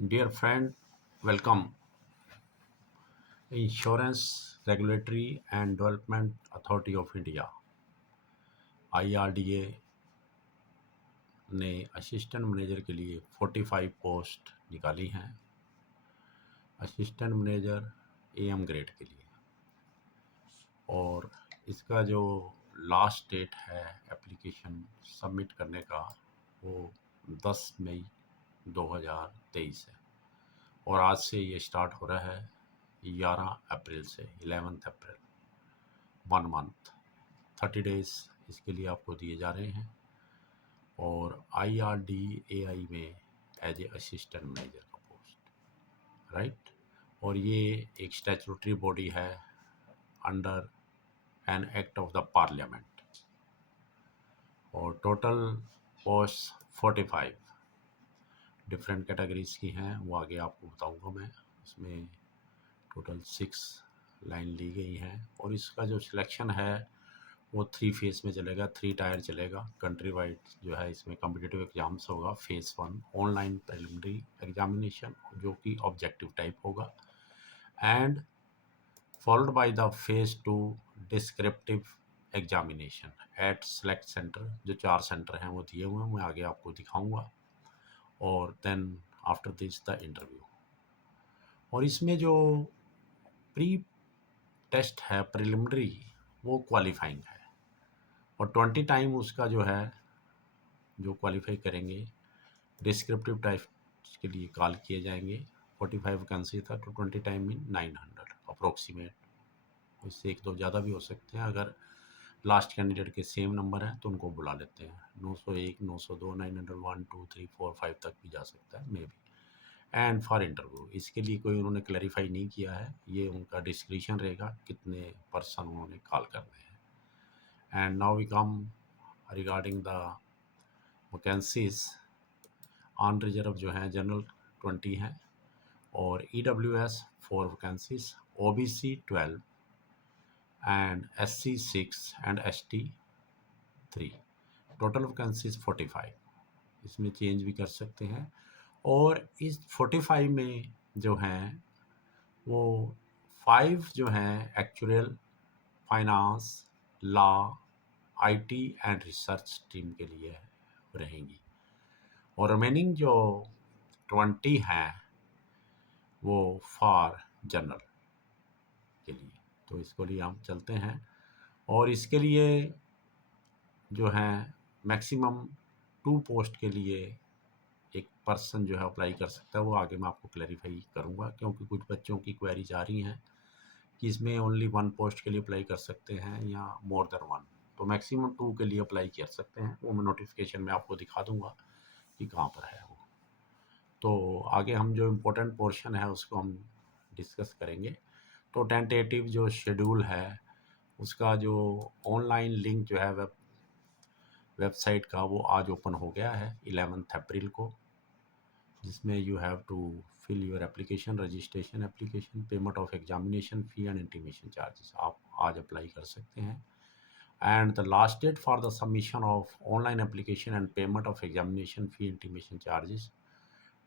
Dear friend, welcome. Insurance Regulatory and Development Authority of India IRDA ने assistant manager के लिए 45 post निकाली हैं। असिस्टेंट मैनेजर AM ग्रेड के लिए, और इसका जो लास्ट डेट है एप्लीकेशन सबमिट करने का वो 10 मई 2023 है, और आज से ये स्टार्ट हो रहा है 11 अप्रैल से 11 अप्रैल, 1 मंथ 30 डेज इसके लिए आपको दिए जा रहे हैं। और IRDAI में एज ए असिस्टेंट मैनेजर का पोस्ट, राइट। और ये एक स्टैट्यूटरी बॉडी है under an act of the parliament, और टोटल पोस्ट 45 डिफरेंट कैटेगरीज की हैं, वो आगे आपको बताऊंगा मैं। उसमें टोटल 6 लाइन ली गई हैं, और इसका जो सिलेक्शन है वो 3 फेज़ में चलेगा, 3 टायर चलेगा। कंट्री वाइड जो है इसमें कॉम्पिटिटिव एग्जाम्स होगा। फेज़ 1 ऑनलाइन प्रिलिमिनरी एग्जामिनेशन जो कि ऑब्जेक्टिव टाइप होगा, and followed by the phase 2 descriptive examination eight select centre. जो 4 सेंटर हैं वो दिए हुए हैं, मैं आगे आपको दिखाऊंगा। और then after this the interview. और इसमें जो प्री टेस्ट है प्रिलिमिनरी वो क्वालिफाइंग है, और 20 टाइम उसका जो है जो क्वालिफाई करेंगे डिस्क्रिप्टिव टाइप के लिए कॉल किए जाएंगे। 45 वैकेंसी था तो 20 टाइम मीन 900 अप्रोक्सीमेट, इससे एक दो ज़्यादा भी हो सकते हैं। अगर लास्ट कैंडिडेट के सेम नंबर हैं तो उनको बुला लेते हैं। 901, 902, 900, 1, 2, 3, 4, 5 तक भी जा सकता है may be. And for interview इसके लिए कोई उन्होंने क्लैरिफाई नहीं किया है, ये उनका डिस्क्रिप्शन रहेगा कितने पर्सन उन्होंने कॉल करने हैं। And now we come regarding the vacancies. On reserve जो हैं जनरल 20 हैं, और EWS 4 vacancies, OBC 12 and SC 6 and ST 3। Total vacancies 45, इसमें चेंज भी कर सकते हैं। और इस 45 में जो हैं वो 5 जो हैं actual, finance, law, IT and research team के लिए रहेंगी, और रिमेनिंग जो 20 हैं वो फॉर जनरल के लिए। तो इसको लिए हम चलते हैं, और इसके लिए जो है मैक्सिमम 2 पोस्ट के लिए एक पर्सन जो है अप्लाई कर सकता है। वो आगे मैं आपको क्लैरिफाई करूंगा, क्योंकि कुछ बच्चों की क्वेरीज आ रही हैं कि इसमें ओनली 1 पोस्ट के लिए अप्लाई कर सकते हैं या मोर देन 1। तो मैक्सिमम 2 के लिए अप्लाई कर सकते हैं, वो मैं नोटिफिकेशन में आपको दिखा दूंगा कि कहाँ पर है वो। तो आगे हम जो इम्पोर्टेंट पोर्शन है उसको हम डिस्कस करेंगे। तो टेंटेटिव जो शेड्यूल है उसका जो ऑनलाइन लिंक जो है वेबसाइट का वो आज ओपन हो गया है 11 अप्रैल को, जिसमें you have to fill your application, registration application, payment of examination fee and intimation charges. आप आज अप्लाई कर सकते हैं। And the last date for the submission of online application and payment of examination fee intimation charges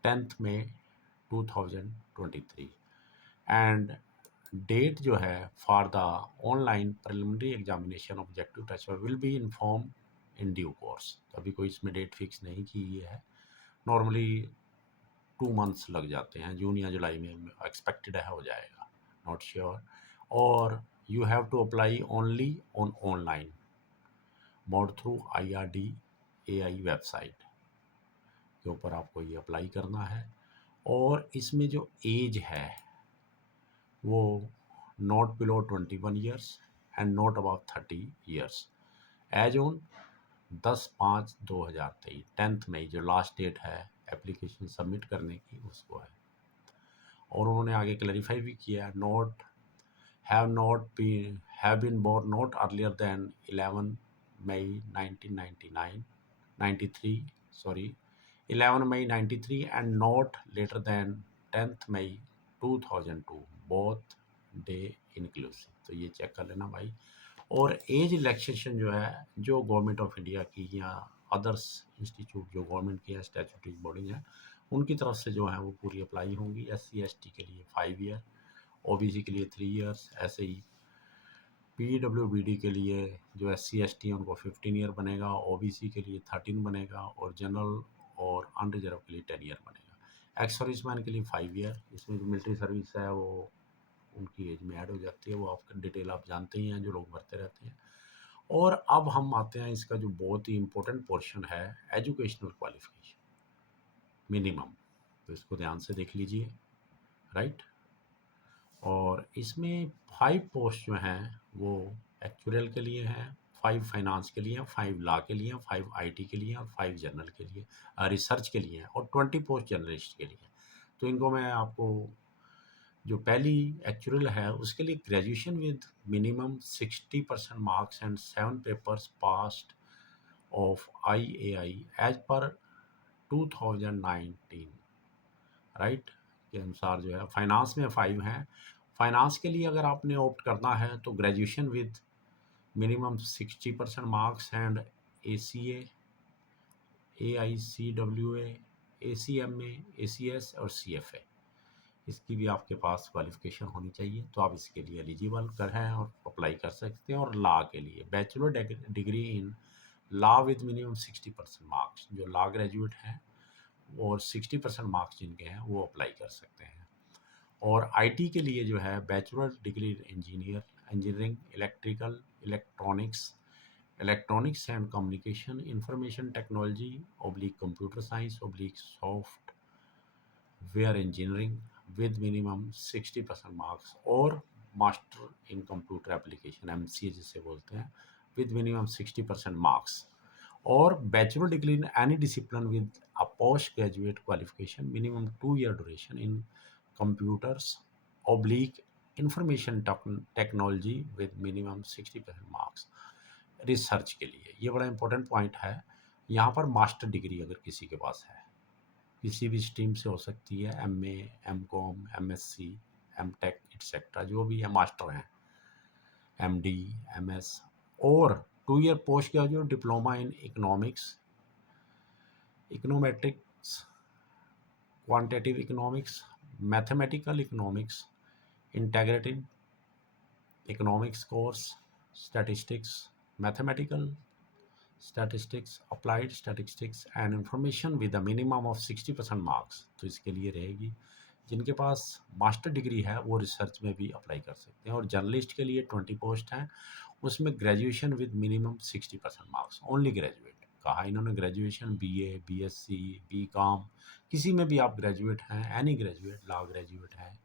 10 मई 2023। And date जो है for the online preliminary examination objective test will be inform in due course. तो अभी कोई इसमें date fix नहीं की गई है। नॉर्मली 2 मंथ्स लग जाते हैं, जून या जुलाई में एक्सपेक्टेड है हो जाएगा, नॉट श्योर। और you have to apply only on online mode through IRDAI website के ऊपर आपको ये अप्लाई करना है। और इसमें जो एज है वो not below 21 years and not about 30 years, age on 10/5/2023, 10 मई जो लास्ट डेट है एप्लीकेशन सबमिट करने की उसको है। और उन्होंने आगे क्लैरिफाई भी किया, not have been born not earlier than 11 मई 1999 93 सॉरी 11 मई 93 एंड नॉट लेटर देन 10 मई 2002 बोथ डे इंक्लूसिव। तो ये चेक कर लेना भाई। और एज रिलैक्सेशन जो है जो गवर्नमेंट ऑफ इंडिया की या अदर्स इंस्टीट्यूट जो गवर्नमेंट की है स्टैट्यूटरी बॉडी है उनकी तरफ से जो है वो पूरी अप्लाई होंगी। SC ST के लिए 5 ईयर, OBC के लिए 3 ईयर्स, ऐसे ही PWBD के लिए जो SC ST है उनको 15 ईयर बनेगा, OBC के लिए 13 बनेगा, और जनरल और अनरिजर्व के लिए 10 ईयर बनेगा। एक्स सर्विसमैन के लिए 5 ईयर। इसमें जो मिलिट्री सर्विस है वो उनकी एज में ऐड हो जाती है, वो आपका डिटेल आप जानते ही हैं जो लोग भरते रहते हैं। और अब हम आते हैं इसका जो बहुत ही इम्पोर्टेंट पोर्शन है, एजुकेशनल क्वालिफिकेशन मिनिमम। तो इसको ध्यान से देख लीजिए, राइट। और इसमें 5 पोस्ट जो हैं वो एक्चुअल के लिए हैं, 5 फाइनेंस के लिए हैं, 5 लॉ के लिए हैं, 5 IT के लिए हैं, और 5 जनरल के लिए, रिसर्च के लिए हैं, और 20 पोस्ट जर्नलिस्ट के लिए हैं। तो इनको मैं आपको, जो पहली एक्चुअल है उसके लिए graduation with minimum 60% marks and 7 papers passed of IAI as per 2019, right, के अनुसार जो है। फाइनेंस में 5 हैं। फाइनेंस के लिए अगर आपने ऑप्ट करना है तो graduation with minimum 60% marks and ACA, AICWA, ACMA, ACS और CFA, इसकी भी आपके पास क्वालिफिकेशन होनी चाहिए। तो आप इसके लिए एलिजिबल कर हैं और अप्लाई कर सकते हैं। और लॉ के लिए bachelor degree in law with minimum 60% marks, जो लॉ ग्रेजुएट हैं और 60% मार्क्स जिनके हैं वो अप्लाई कर सकते हैं। और IT के लिए जो है bachelor degree engineering, electrical, electronics and communication, information technology oblique computer science oblique software engineering with minimum 60% marks, और master in computer application MCA जिसे बोलते हैं, विद मिनिमम 60% मार्क्स, और bachelor degree in any discipline with a post graduate qualification minimum 2 year duration in computers oblique information technology with minimum 60% marks research के लिए। ये बड़ा important point है। यहाँ पर मास्टर डिग्री अगर किसी के पास है, किसी भी स्ट्रीम से हो सकती है, MA, MCOM, MSc, MTech etcetera, जो भी है मास्टर हैं, MD, MS, और 2 year post graduate diploma in economics, econometrics, quantitative economics, mathematical economics, integrated economics course, statistics, mathematical statistics, applied statistics and information with a minimum of 60% marks. तो इसके लिए रहेगी। जिनके पास मास्टर डिग्री है वो research में भी अप्लाई कर सकते हैं। और जर्नलिस्ट के लिए 20 पोस्ट हैं, उसमें graduation with minimum 60% marks, only graduate कहा इन्होंने। ग्रेजुएशन BA, BSc, BCom, किसी में भी आप ग्रेजुएट हैं, एनी ग्रेजुएट, लॉ ग्रेजुएट हैं,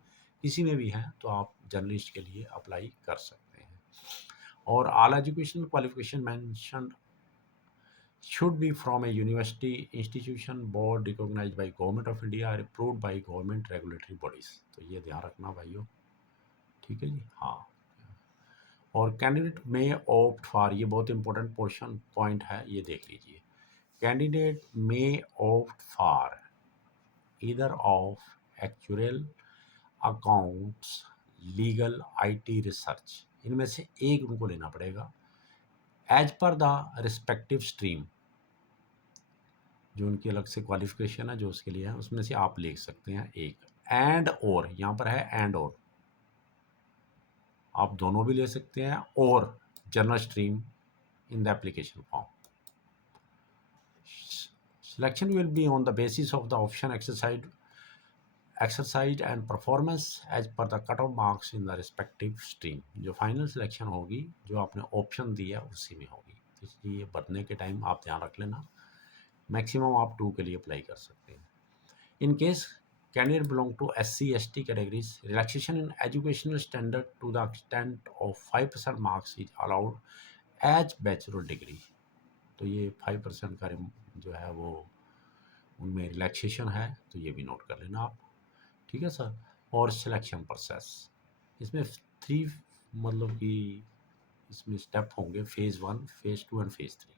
किसी में भी हैं तो आप जर्नलिस्ट के लिए अप्लाई कर सकते हैं। और all educational qualification mention should be from a university institution board recognized by government of India or approved by government regulatory bodies। तो ये ध्यान रखना भाइयों, ठीक है जी। हाँ, और कैंडिडेट में ऑप्ट फॉर, ये बहुत इंपॉर्टेंट पोर्शन पॉइंट है, ये देख लीजिए। कैंडिडेट में opt for either of actual, accounts, legal, IT, research, इनमें से एक उनको लेना पड़ेगा as per the respective stream. जो उनकी अलग से क्वालिफिकेशन है जो उसके लिए है, उसमें से आप ले सकते हैं एक। एंड और, यहाँ पर है एंड और, आप दोनों भी ले सकते हैं। और general stream in the application form. Selection will be on the basis of the option exercise and performance as per the cut off marks in the respective stream. जो फाइनल सिलेक्शन होगी, जो आपने ऑप्शन दिया उसी में होगी। इसलिए भरने के टाइम आप ध्यान रख लेना, मैक्सिमम आप 2 के लिए अप्लाई कर सकते हैं। In case candidate belong to SC ST categories, relaxation in educational standard to the extent of 5% marks is allowed as bachelor degree। तो ये 5% का जो है वो उनमें रिलैक्सेशन है, तो ये भी नोट कर लेना आप, ठीक है सर। और सिलेक्शन प्रोसेस, इसमें 3 मतलब कि इसमें स्टेप होंगे, फेज़ 1, फेज़ 2 एंड फेज़ 3।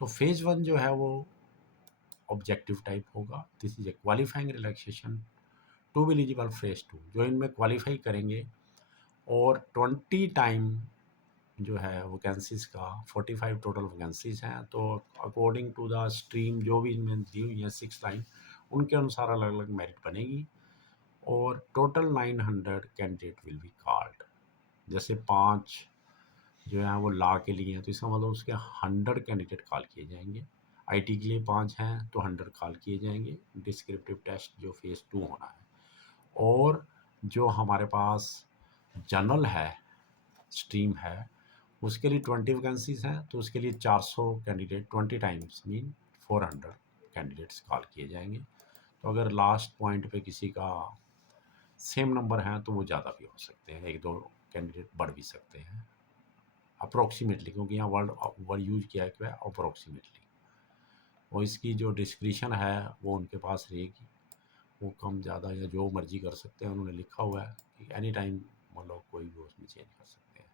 तो फेज़ 1 जो है वो ऑब्जेक्टिव टाइप होगा। This is a qualifying relaxation to be eligible phase 2, जो इनमें क्वालिफाई करेंगे। और 20 टाइम जो है वैकेंसीज का, 45 टोटल वैकेंसीज हैं। तो अकॉर्डिंग टू द स्ट्रीम जो भी इनमें दी हुई हैं 6 लाइन, उनके अनुसार अलग अलग मेरिट बनेगी और total 900 candidate will be called. जैसे 5 जो है वो ला के लिए हैं तो इसका मतलब उसके 100 कैंडिडेट कॉल किए जाएंगे। आईटी के लिए 5 हैं तो 100 कॉल किए जाएंगे डिस्क्रिप्टिव टेस्ट जो फेज़ 2 होना है। और जो हमारे पास जनरल है स्ट्रीम है उसके लिए 20 वैकेंसीज हैं तो उसके लिए 400 candidate 20 times mean 400 candidates call किए जाएंगे। तो अगर लास्ट पॉइंट पे किसी का सेम नंबर है तो वो ज़्यादा भी हो सकते हैं, 1-2 कैंडिडेट बढ़ भी सकते हैं अप्रोक्सीमेटली, क्योंकि यहाँ वर्ड यूज किया है अप्रोक्सीमेटली। और इसकी जो डिस्क्रिप्शन है वो उनके पास रहेगी, वो कम ज़्यादा या जो मर्जी कर सकते हैं। उन्होंने लिखा हुआ है कि एनी टाइम मतलब कोई भी उसमें चेंज कर सकते हैं।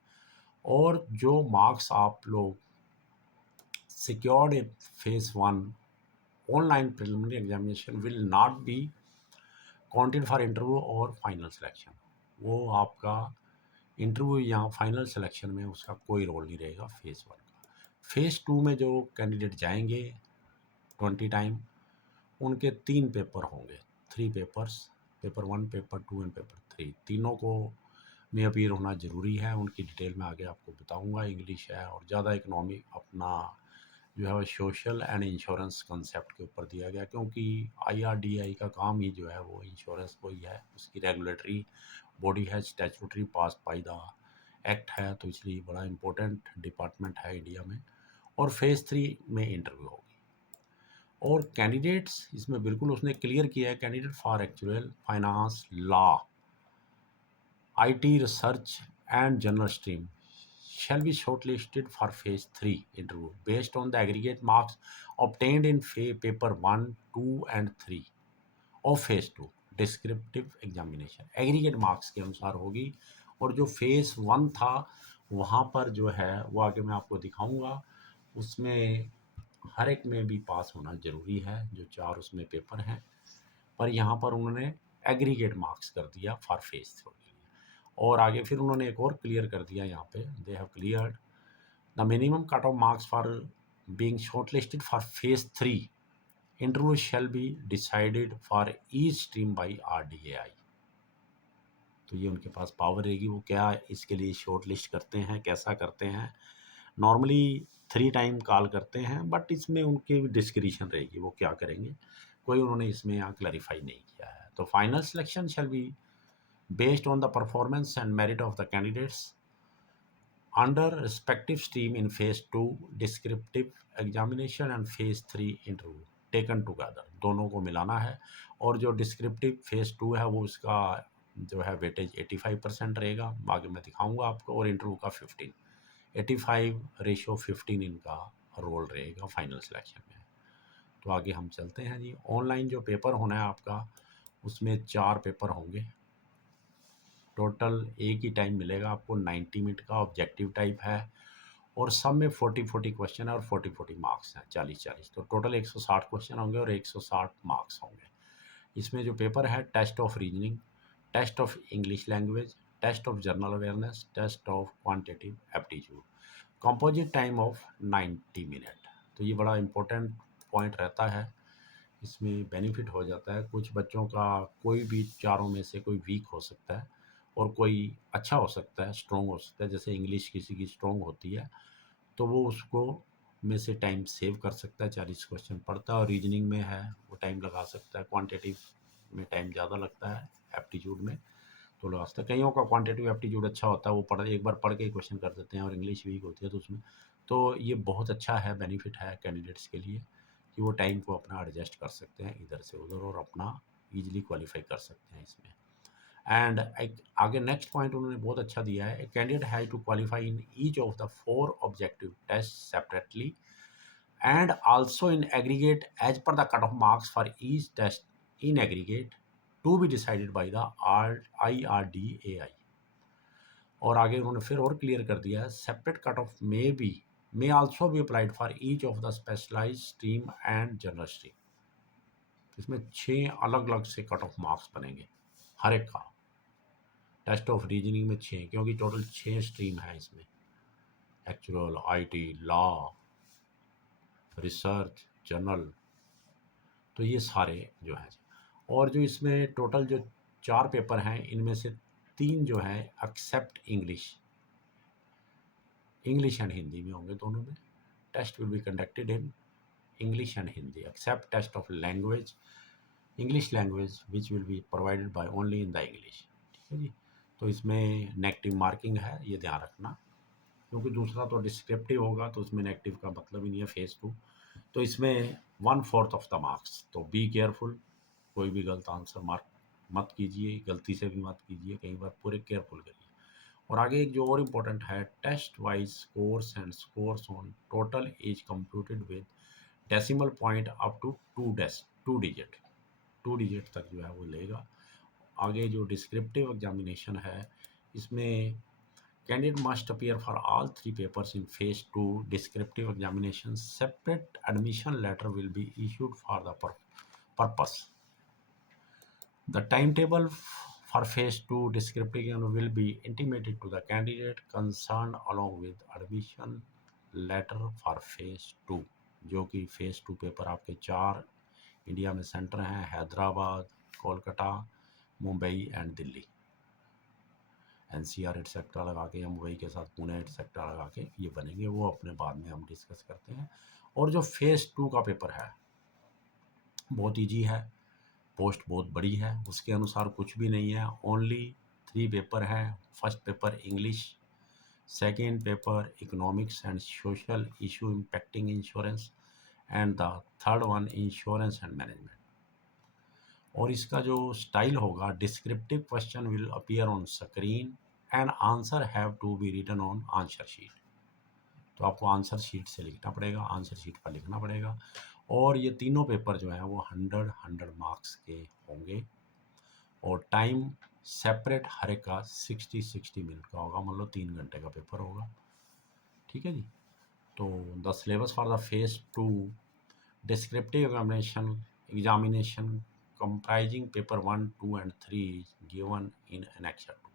और जो मार्क्स आप लोग secured in phase 1 online preliminary examination will not be counted for interview और फाइनल सिलेक्शन। वो आपका इंटरव्यू या फाइनल सिलेक्शन में उसका कोई रोल नहीं रहेगा फेज़ 1 का। फेज़ 2 में जो कैंडिडेट जाएंगे 20 टाइम, उनके 3 पेपर होंगे, 3 papers, paper 1, paper 2 and paper 3, तीनों को में अपीयर होना ज़रूरी है। उनकी डिटेल में आगे आपको बताऊंगा। इंग्लिश है और ज़्यादा इकोनॉमी अपना जो है वो सोशल एंड इंश्योरेंस कंसेप्ट के ऊपर दिया गया, क्योंकि आईआरडीआई का काम ही जो है वो इंश्योरेंस को ही है, उसकी रेगुलेटरी बॉडी है, statutory pass by the act है, तो इसलिए बड़ा इंपॉर्टेंट डिपार्टमेंट है इंडिया में। और फेज़ 3 में इंटरव्यू होगी। और कैंडिडेट्स इसमें बिल्कुल उसने क्लियर किया है, candidate for actual finance law IT research and general stream shall be shortlisted for phase 3 interview based on the aggregate marks obtained in paper 1, 2 and 3 of phase 2 descriptive examination। Aggregate marks के अनुसार होगी। और जो phase 1 था वहाँ पर जो है वो आगे मैं आपको दिखाऊंगा, उसमें हर एक में भी पास होना ज़रूरी है, जो 4 उसमें पेपर हैं। पर यहाँ पर उन्होंने एग्रीगेट मार्क्स कर दिया फॉर फेज़ 3। और आगे फिर उन्होंने एक और क्लियर कर दिया यहाँ पे, they have cleared the minimum cut off marks for being shortlisted for phase 3 interview shall be decided for each stream by RDAI. तो ये उनके पास पावर रहेगी, वो क्या इसके लिए शॉर्ट लिस्ट करते हैं, कैसा करते हैं। नॉर्मली 3 टाइम कॉल करते हैं, बट इसमें उनकी डिस्क्रिप्शन रहेगी वो क्या करेंगे, कोई उन्होंने इसमें यहाँ क्लैरिफाई नहीं किया है। तो final selection shall be based on the performance and merit of the candidates under respective stream in phase 2 descriptive examination and phase 3 interview taken together। दोनों को मिलाना है। और जो डिस्क्रिप्टिव फेज़ 2 है वो उसका जो है वेटेज 85% रहेगा, आगे मैं दिखाऊंगा आपको। और इंटरव्यू का 15, 85:15 इनका रोल रहेगा फाइनल सिलेक्शन में। तो आगे हम चलते हैं जी। ऑनलाइन जो पेपर होना है आपका, उसमें 4 पेपर होंगे। टोटल एक ही टाइम मिलेगा आपको 90 मिनट का, ऑब्जेक्टिव टाइप है। और सब में 40-40 क्वेश्चन है और 40-40 मार्क्स हैं, 40-40। तो टोटल 160 क्वेश्चन होंगे और 160 मार्क्स होंगे। इसमें जो पेपर है, test of reasoning, test of English language, test of general awareness, test of quantitative aptitude, composite time of 90 minute. तो ये बड़ा इंपॉर्टेंट पॉइंट रहता है, इसमें बेनिफिट हो जाता है। कुछ बच्चों का कोई भी चारों में से कोई वीक हो सकता है और कोई अच्छा हो सकता है, स्ट्रॉन्ग हो सकता है। जैसे इंग्लिश किसी की स्ट्रॉन्ग होती है तो वो उसको में से टाइम सेव कर सकता है, 40 क्वेश्चन पढ़ता है। और रीजनिंग में है वो टाइम लगा सकता है, क्वांटिटेटिव में टाइम ज़्यादा लगता है, एप्टीट्यूड में तो लगा सकता है। कईयों का क्वांटिटेटिव एप्टीट्यूड अच्छा होता है, वो एक बार पढ़ के ही क्वेश्चन कर देते हैं। और इंग्लिश वीक होती है तो उसमें तो ये बहुत अच्छा है, बेनिफिट है कैंडिडेट्स के लिए कि वो टाइम को अपना एडजस्ट कर सकते हैं इधर से उधर और अपना ईजिली क्वालिफाई कर सकते हैं इसमें। एंड आगे नेक्स्ट पॉइंट उन्होंने बहुत अच्छा दिया है, candidate has to qualify in each of the 4 objective test separately and also in aggregate as per the cut off marks for each test in aggregate to be decided by the IRDAI। और आगे उन्होंने फिर और clear कर दिया है, separate cut off may also be applied for each of the specialized stream and general stream. इसमें 6 अलग अलग से कट ऑफ मार्क्स बनेंगे हर एक का। टेस्ट ऑफ रीजनिंग में 6, क्योंकि टोटल 6 स्ट्रीम है इसमें, actual, IT, law, research, general तो ये सारे जो हैं, और जो इसमें टोटल जो 4 पेपर हैं, इनमें से 3 जो हैं except English, English and Hindi में होंगे दोनों में। Test will be conducted in English and Hindi except test of language, English language which will be provided by only in the English. ठीक है जी। तो इसमें नेगेटिव मार्किंग है, ये ध्यान रखना, क्योंकि दूसरा तो डिस्क्रिप्टिव होगा तो उसमें नेगेटिव का मतलब ही नहीं है फेज 2। तो इसमें 1/4 ऑफ द मार्क्स। तो बी केयरफुल, कोई भी गलत आंसर मार्क मत कीजिए, गलती से भी मत कीजिए, कई बार पूरे केयरफुल करिए। और आगे एक जो और इम्पोर्टेंट है, test wise scores and scores on total as computed with decimal point up to 2 digit, 2 digit तक जो है वो लेगा। आगे जो डिस्क्रिप्टिव एग्जामिनेशन है, इसमें candidate must appear for all 3 papers in phase 2 descriptive examination. Separate admission letter will be issued for the purpose. The timetable for phase 2 descriptive exam will be intimated to the candidate concerned along with admission letter for phase 2, जो कि phase 2 paper आपके 4 India में centre हैं, Hyderabad, Kolkata, Mumbai and Delhi. NCR etcetera लगा के या मुंबई के साथ पुणे एटसेट्रा लगा के ये बनेंगे, वो अपने बाद में हम डिस्कस करते हैं। और जो फेज़ 2 का पेपर है बहुत इजी है, पोस्ट बहुत बड़ी है, उसके अनुसार कुछ भी नहीं है, ओनली 3 पेपर हैं। First paper English, second paper economics and social issue impacting insurance, and the third one insurance and management. और इसका जो स्टाइल होगा, descriptive question will appear on screen and answer have to be written on answer sheet. तो आपको answer sheet से लिखना पड़ेगा, answer sheet पर लिखना पड़ेगा। और ये तीनों पेपर जो हैं वो 100 मार्क्स के होंगे, और टाइम सेपरेट हर एक का 60 मिनट का होगा, मतलब 3 घंटे का पेपर होगा। ठीक है जी। तो the syllabus for the phase 2 descriptive examination comprising paper 1, 2 and 3 given in annexure 2।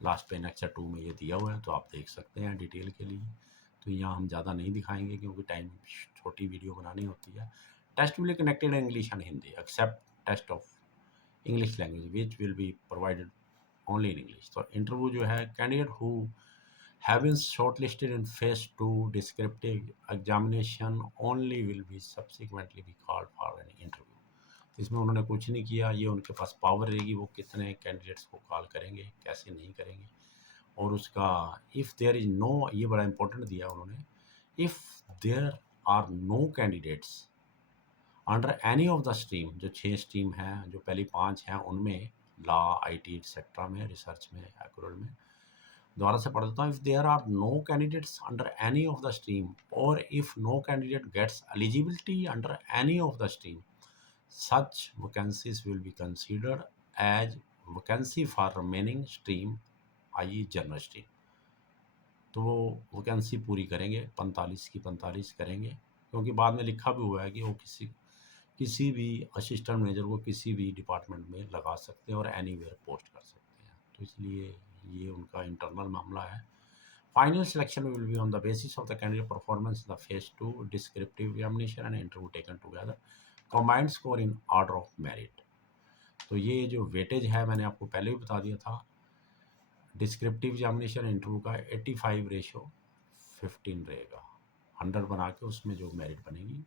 Last पे एनेक्सर 2 में ये दिया हुआ है, तो आप देख सकते हैं डिटेल के लिए। तो यहाँ हम ज़्यादा नहीं दिखाएंगे क्योंकि टाइम, छोटी वीडियो बनानी होती है। Test will be connected English and Hindi except test of English language which will be provided only in English. तो इंटरव्यू जो है, candidate who have been shortlisted in phase 2 descriptive examination only will be subsequently be called for an interview। तो इसमें उन्होंने कुछ नहीं किया, ये उनके पास पावर रहेगी, वो कितने कैंडिडेट्स को कॉल करेंगे, कैसे नहीं करेंगे। और उसका इफ़ देयर इज़ नो, ये बड़ा इंपॉर्टेंट दिया उन्होंने, if there are no candidates under any of the stream, जो 6 स्ट्रीम हैं, जो पहली 5 हैं उनमें, लॉ, IT एक्सेट्रा में, रिसर्च में, एक्रोल में, दोबारा से पढ़ देता हूँ। If there are no candidates under any of the stream और if no candidate gets eligibility under any of the stream, such vacancies will be considered as vacancy for remaining stream, i.e. General stream. तो वो vacancy पूरी करेंगे, 45 की 45 करेंगे, क्योंकि बाद में लिखा भी हुआ है कि वो किसी भी असिस्टेंट मैनेजर को किसी भी डिपार्टमेंट में लगा सकते हैं और एनीवेयर पोस्ट कर सकते हैं। तो इसलिए ये उनका इंटरनल मामला है। Final selection will be on the basis of the candidate performance the phase 2 descriptive examination and interview taken together, combined score in order of merit. तो ये जो वेटेज है मैंने आपको पहले भी बता दिया था, डिस्क्रिप्टिव एग्जामिनेशन इंटरव्यू का 85/15 रहेगा। 100 बना के उसमें जो मेरिट बनेगी,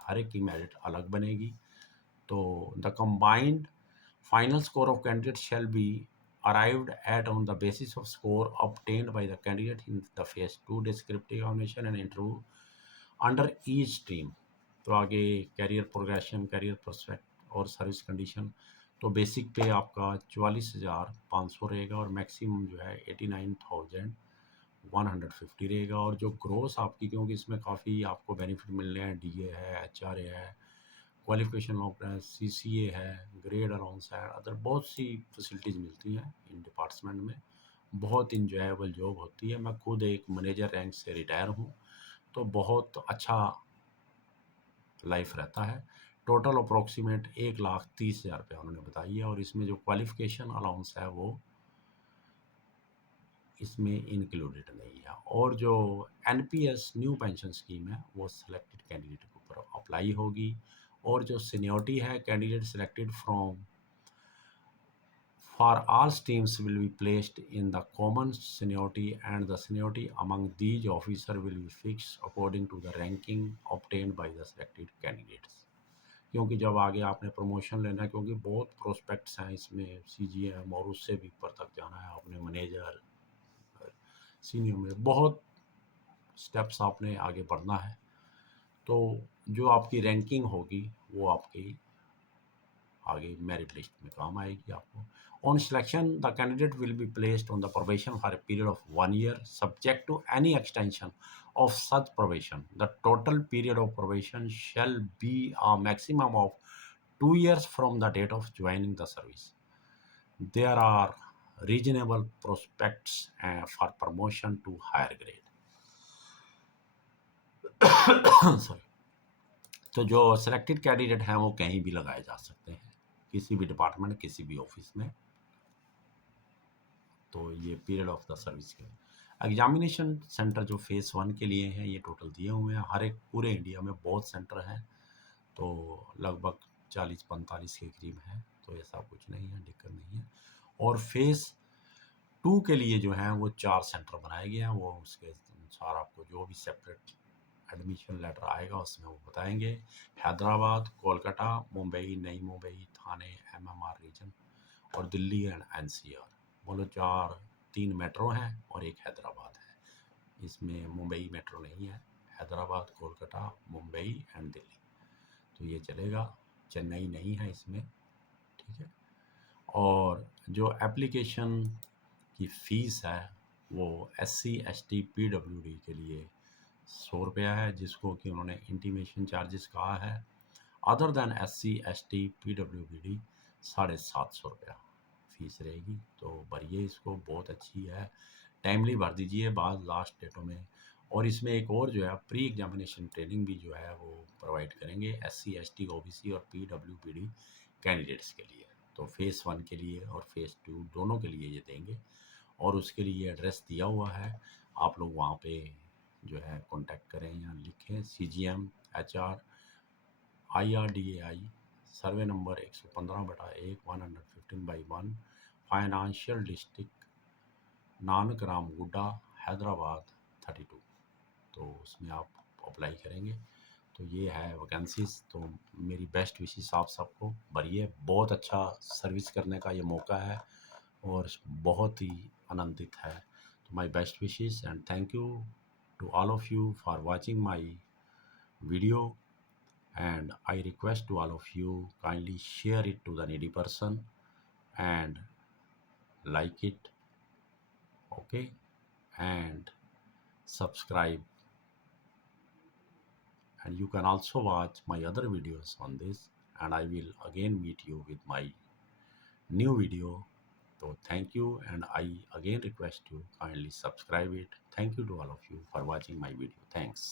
हर एक की मेरिट अलग बनेगी। तो the combined final score of candidate shall be arrived at on the basis of score obtained by the candidate in the phase 2 descriptive examination and interview under each stream। तो आगे career progression, career prospect और service condition. तो basic पे आपका 44,500 रहेगा और maximum जो है 89,150 रहेगा। और जो ग्रोस आपकी, क्योंकि इसमें काफ़ी आपको बेनिफिट मिल रहे हैं, DA है, HRA है, क्वालिफिकेशन ऑफ CCA है, ग्रेड अलाउंस है, अदर बहुत सी फैसिलिटीज़ मिलती हैं इन डिपार्टमेंट में। बहुत इंजॉयबल जॉब होती है। मैं खुद एक मैनेजर रैंक से रिटायर हूँ, तो बहुत अच्छा लाइफ रहता है। टोटल अप्रोक्सीमेट 1,30,000 रुपये उन्होंने बताई है, और इसमें जो क्वालिफिकेशन अलाउंस है वो इसमें इंक्लूडेड नहीं है। और जो NPS न्यू पेंशन स्कीम है वो सिलेक्टेड कैंडिडेट के ऊपर अप्लाई होगी, और जो सीनियरिटी है, candidate selected from for all streams will be placed in the common seniority, and the seniority among these officers will be fixed according to the ranking obtained by the selected candidates. क्योंकि जब आगे आपने promotion लेना है, क्योंकि बहुत prospects हैं इसमें, CGM और उससे भी ऊपर तक जाना है आपने, मैनेजर, सीनियर में बहुत स्टेप्स आपने आगे बढ़ना है, तो जो आपकी रैंकिंग होगी वो आपकी आगे मेरिट लिस्ट में काम आएगी आपको. On selection, the candidate will be placed on the probation for a period of 1 year, subject to any extension of such probation. The total period of probation shall be a maximum of 2 years from the date of joining the service. There are reasonable prospects for promotion to higher grade. Sorry. तो जो selected candidate हैं वो कहीं भी लगाए जा सकते हैं, किसी भी डिपार्टमेंट, किसी भी ऑफिस में. तो ये पीरियड ऑफ द सर्विस के एग्जामिनेशन सेंटर जो फेज़ 1 के लिए हैं ये टोटल दिए हुए हैं. हर एक पूरे इंडिया में बहुत सेंटर हैं, तो लगभग 40-45 के करीब हैं, तो ऐसा कुछ नहीं है, दिक्कत नहीं है. और फेज़ 2 के लिए जो है वो 4 सेंटर बनाए गए हैं. वो उसके अनुसार आपको जो भी सेपरेट एडमिशन लेटर आएगा उसमें वो बताएंगे. हैदराबाद, कोलकाता, मुंबई, नई मुंबई, थाने, MMR रीजन और दिल्ली एंड NCR. बोलो 3 मेट्रो हैं और एक हैदराबाद है. इसमें मुंबई मेट्रो नहीं है. हैदराबाद, कोलकाता, मुंबई एंड दिल्ली, तो ये चलेगा. चेन्नई नहीं है इसमें, ठीक है. और जो एप्लीकेशन की फ़ीस है वो SC ST PWD के लिए 100 रुपया है, जिसको कि उन्होंने इंटीमेशन चार्जेस कहा है. Other than SC ST PWD 750 रुपया फ़ीस रहेगी. तो भरिए इसको, बहुत अच्छी है, टाइमली भर दीजिए बाद लास्ट डेटों में. और इसमें एक और जो है प्री एग्जामिनेशन ट्रेनिंग भी जो है वो प्रोवाइड करेंगे SC ST OBC और PWD कैंडिडेट्स के लिए. तो फेज़ 1 के लिए और फेज़ 2 दोनों के लिए ये देंगे. और उसके लिए एड्रेस दिया हुआ है, आप लोग वहाँ पे जो है कांटेक्ट करें या लिखें. CGM HR IRDAI survey number 115/1 115/1 financial district Nanak Ram गुड्डा हैदराबाद 32. तो उसमें आप अप्लाई करेंगे. तो ये है वैकेंसीज. तो मेरी बेस्ट विशेस आप सबको. भरिए, बहुत अच्छा सर्विस करने का ये मौका है और बहुत ही आनंदित है. तो my best wishes and thank you to all of you for watching my video, and I request to all of you kindly share it to the needy person and like it, okay, and subscribe. And you can also watch my other videos on this, and I will again meet you with my new video. So thank you, and I again request you kindly subscribe it. Thank you to all of you for watching my video. Thanks.